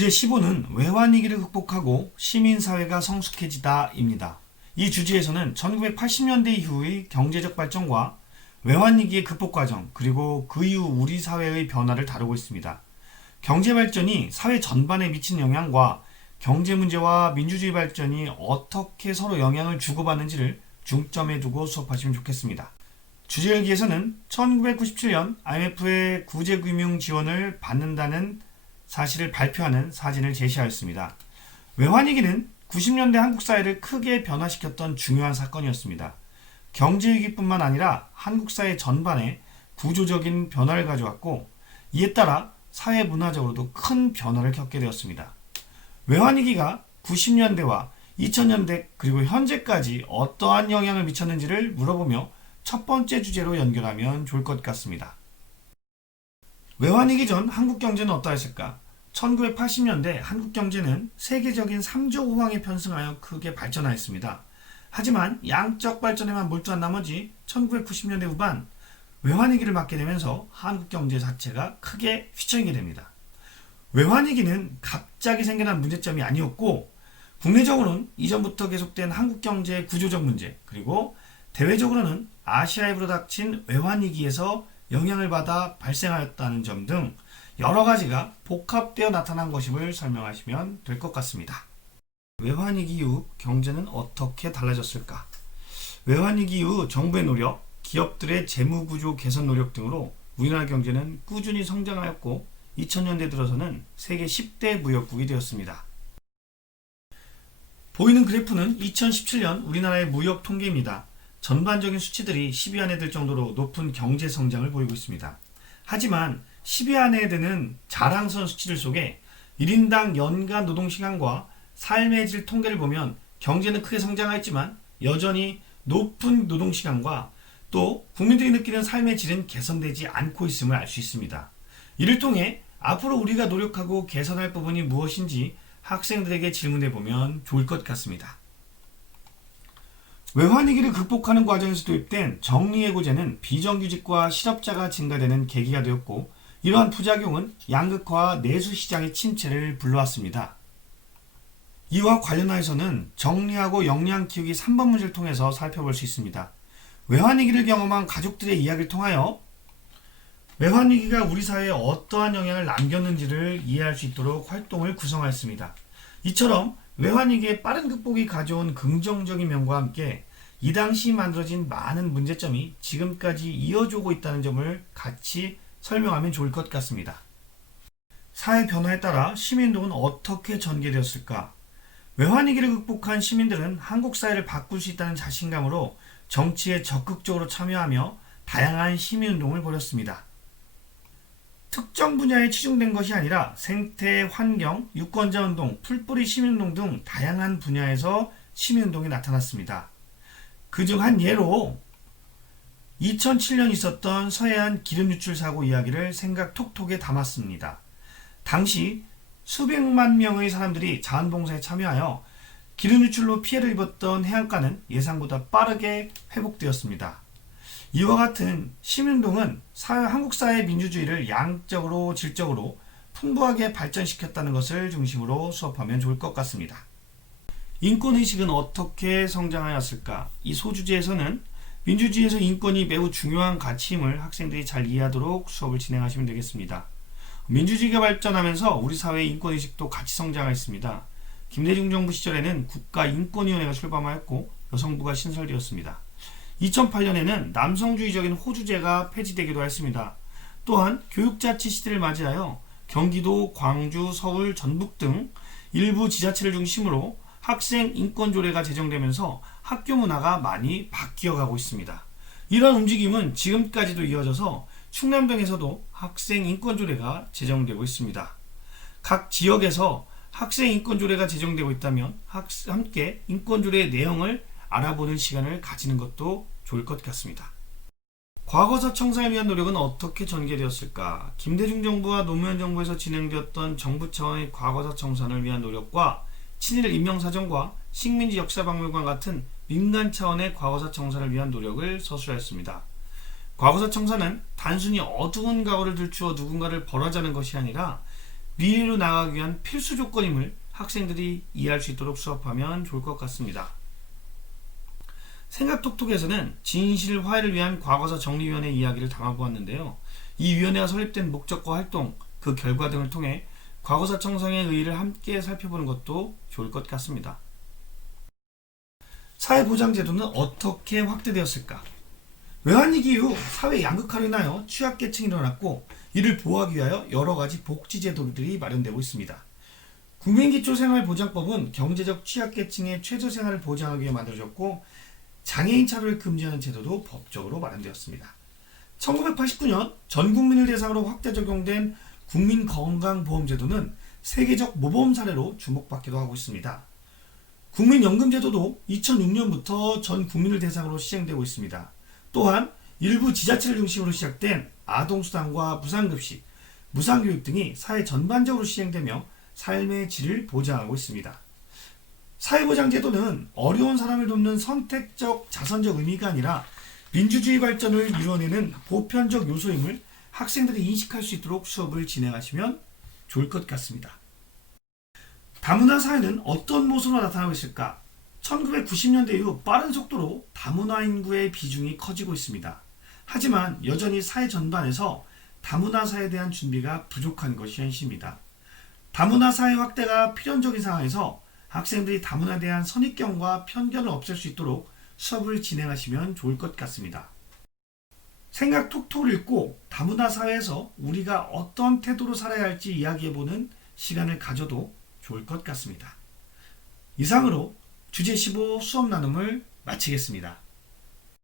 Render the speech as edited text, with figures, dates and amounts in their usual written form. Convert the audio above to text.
주제 15는 외환위기를 극복하고 시민사회가 성숙해지다입니다. 이 주제에서는 1980년대 이후의 경제적 발전과 외환위기의 극복 과정, 그리고 그 이후 우리 사회의 변화를 다루고 있습니다. 경제 발전이 사회 전반에 미친 영향과 경제 문제와 민주주의 발전이 어떻게 서로 영향을 주고받는지를 중점에 두고 수업하시면 좋겠습니다. 주제일기에서는 1997년 IMF의 구제금융 지원을 받는다는 사실을 발표하는 사진을 제시하였습니다. 외환위기는 90년대 한국 사회를 크게 변화시켰던 중요한 사건이었습니다. 경제위기뿐만 아니라 한국 사회 전반에 구조적인 변화를 가져왔고, 이에 따라 사회 문화적으로도 큰 변화를 겪게 되었습니다. 외환위기가 90년대와 2000년대 그리고 현재까지 어떠한 영향을 미쳤는지를 물어보며 첫 번째 주제로 연결하면 좋을 것 같습니다. 외환위기 전 한국 경제는 어떠했을까? 1980년대 한국 경제는 세계적인 3조 호황에 편승하여 크게 발전하였습니다. 하지만 양적 발전에만 몰두한 나머지 1990년대 후반 외환위기를 맞게 되면서 한국 경제 자체가 크게 휘청이게 됩니다. 외환위기는 갑자기 생겨난 문제점이 아니었고, 국내적으로는 이전부터 계속된 한국 경제의 구조적 문제, 그리고 대외적으로는 아시아에 불어닥친 외환위기에서 영향을 받아 발생하였다는 점 등 여러 가지가 복합되어 나타난 것임을 설명하시면 될 것 같습니다. 외환위기 이후 경제는 어떻게 달라졌을까? 외환위기 이후 정부의 노력, 기업들의 재무구조 개선 노력 등으로 우리나라 경제는 꾸준히 성장하였고 2000년대 들어서는 세계 10대 무역국이 되었습니다. 보이는 그래프는 2017년 우리나라의 무역 통계입니다. 전반적인 수치들이 10위 안에 들 정도로 높은 경제 성장을 보이고 있습니다. 하지만 10위 안에 드는 자랑선 수치들 속에 1인당 연간 노동시간과 삶의 질 통계를 보면 경제는 크게 성장하였지만 여전히 높은 노동시간과 또 국민들이 느끼는 삶의 질은 개선되지 않고 있음을 알 수 있습니다. 이를 통해 앞으로 우리가 노력하고 개선할 부분이 무엇인지 학생들에게 질문해 보면 좋을 것 같습니다. 외환위기를 극복하는 과정에서 도입된 정리해고제는 비정규직과 실업자가 증가되는 계기가 되었고, 이러한 부작용은 양극화와 내수시장의 침체를 불러왔습니다. 이와 관련하여서는 정리하고 역량 키우기 3번 문제를 통해서 살펴볼 수 있습니다. 외환위기를 경험한 가족들의 이야기를 통하여 외환위기가 우리 사회에 어떠한 영향을 남겼는지를 이해할 수 있도록 활동을 구성하였습니다. 이처럼 외환위기의 빠른 극복이 가져온 긍정적인 면과 함께 이 당시 만들어진 많은 문제점이 지금까지 이어지고 있다는 점을 같이 설명하면 좋을 것 같습니다. 사회 변화에 따라 시민운동은 어떻게 전개되었을까? 외환위기를 극복한 시민들은 한국 사회를 바꿀 수 있다는 자신감으로 정치에 적극적으로 참여하며 다양한 시민운동을 벌였습니다. 특정 분야에 치중된 것이 아니라 생태, 환경, 유권자운동, 풀뿌리 시민운동 등 다양한 분야에서 시민운동이 나타났습니다. 그중 한 예로 2007년 있었던 서해안 기름 유출 사고 이야기를 생각 톡톡에 담았습니다. 당시 수백만 명의 사람들이 자원봉사에 참여하여 기름 유출로 피해를 입었던 해안가는 예상보다 빠르게 회복되었습니다. 이와 같은 시민운동은 한국 사회의 민주주의를 양적으로 질적으로 풍부하게 발전시켰다는 것을 중심으로 수업하면 좋을 것 같습니다. 인권의식은 어떻게 성장하였을까? 이 소주제에서는 민주주의에서 인권이 매우 중요한 가치임을 학생들이 잘 이해하도록 수업을 진행하시면 되겠습니다. 민주주의가 발전하면서 우리 사회의 인권의식도 같이 성장하였습니다. 김대중 정부 시절에는 국가인권위원회가 출범하였고 여성부가 신설되었습니다. 2008년에는 남성주의적인 호주제가 폐지되기도 했습니다. 또한 교육자치 시대를 맞이하여 경기도, 광주, 서울, 전북 등 일부 지자체를 중심으로 학생 인권조례가 제정되면서 학교 문화가 많이 바뀌어가고 있습니다. 이런 움직임은 지금까지도 이어져서 충남동에서도 학생 인권조례가 제정되고 있습니다. 각 지역에서 학생 인권조례가 제정되고 있다면 함께 인권조례의 내용을 알아보는 시간을 가지는 것도 좋을 것 같습니다. 과거사 청산을 위한 노력은 어떻게 전개되었을까? 김대중 정부와 노무현 정부에서 진행되었던 정부 차원의 과거사 청산을 위한 노력과 친일 인명사정과 식민지 역사박물관 같은 민간 차원의 과거사 청산을 위한 노력을 서술하였습니다. 과거사 청산은 단순히 어두운 과거를 들추어 누군가를 벌하자는 것이 아니라 미래로 나아가기 위한 필수 조건임을 학생들이 이해할 수 있도록 수업하면 좋을 것 같습니다. 생각톡톡에서는 진실 화해를 위한 과거사 정리위원회 이야기를 담아보았는데요. 이 위원회가 설립된 목적과 활동, 그 결과 등을 통해 과거사 청산의 의의를 함께 살펴보는 것도 좋을 것 같습니다. 사회보장제도는 어떻게 확대되었을까? 외환위기 이후 사회 양극화로 인하여 취약계층이 일어났고, 이를 보호하기 위하여 여러 가지 복지제도들이 마련되고 있습니다. 국민기초생활보장법은 경제적 취약계층의 최저생활을 보장하기 위해 만들어졌고, 장애인 차별을 금지하는 제도도 법적으로 마련되었습니다. 1989년 전 국민을 대상으로 확대 적용된 국민건강보험제도는 세계적 모범 사례로 주목받기도 하고 있습니다. 국민연금제도도 2006년부터 전 국민을 대상으로 시행되고 있습니다. 또한 일부 지자체를 중심으로 시작된 아동수당과 무상급식, 무상교육 등이 사회 전반적으로 시행되며 삶의 질을 보장하고 있습니다. 사회보장제도는 어려운 사람을 돕는 선택적 자선적 의미가 아니라 민주주의 발전을 이루어내는 보편적 요소임을 학생들이 인식할 수 있도록 수업을 진행하시면 좋을 것 같습니다. 다문화 사회는 어떤 모습으로 나타나고 있을까? 1990년대 이후 빠른 속도로 다문화 인구의 비중이 커지고 있습니다. 하지만 여전히 사회 전반에서 다문화 사회에 대한 준비가 부족한 것이 현실입니다. 다문화 사회 확대가 필연적인 상황에서 학생들이 다문화에 대한 선입견과 편견을 없앨 수 있도록 수업을 진행하시면 좋을 것 같습니다. 생각톡톡을 읽고 다문화 사회에서 우리가 어떤 태도로 살아야 할지 이야기해보는 시간을 가져도 좋을 것 같습니다. 이상으로 주제 15 수업 나눔을 마치겠습니다.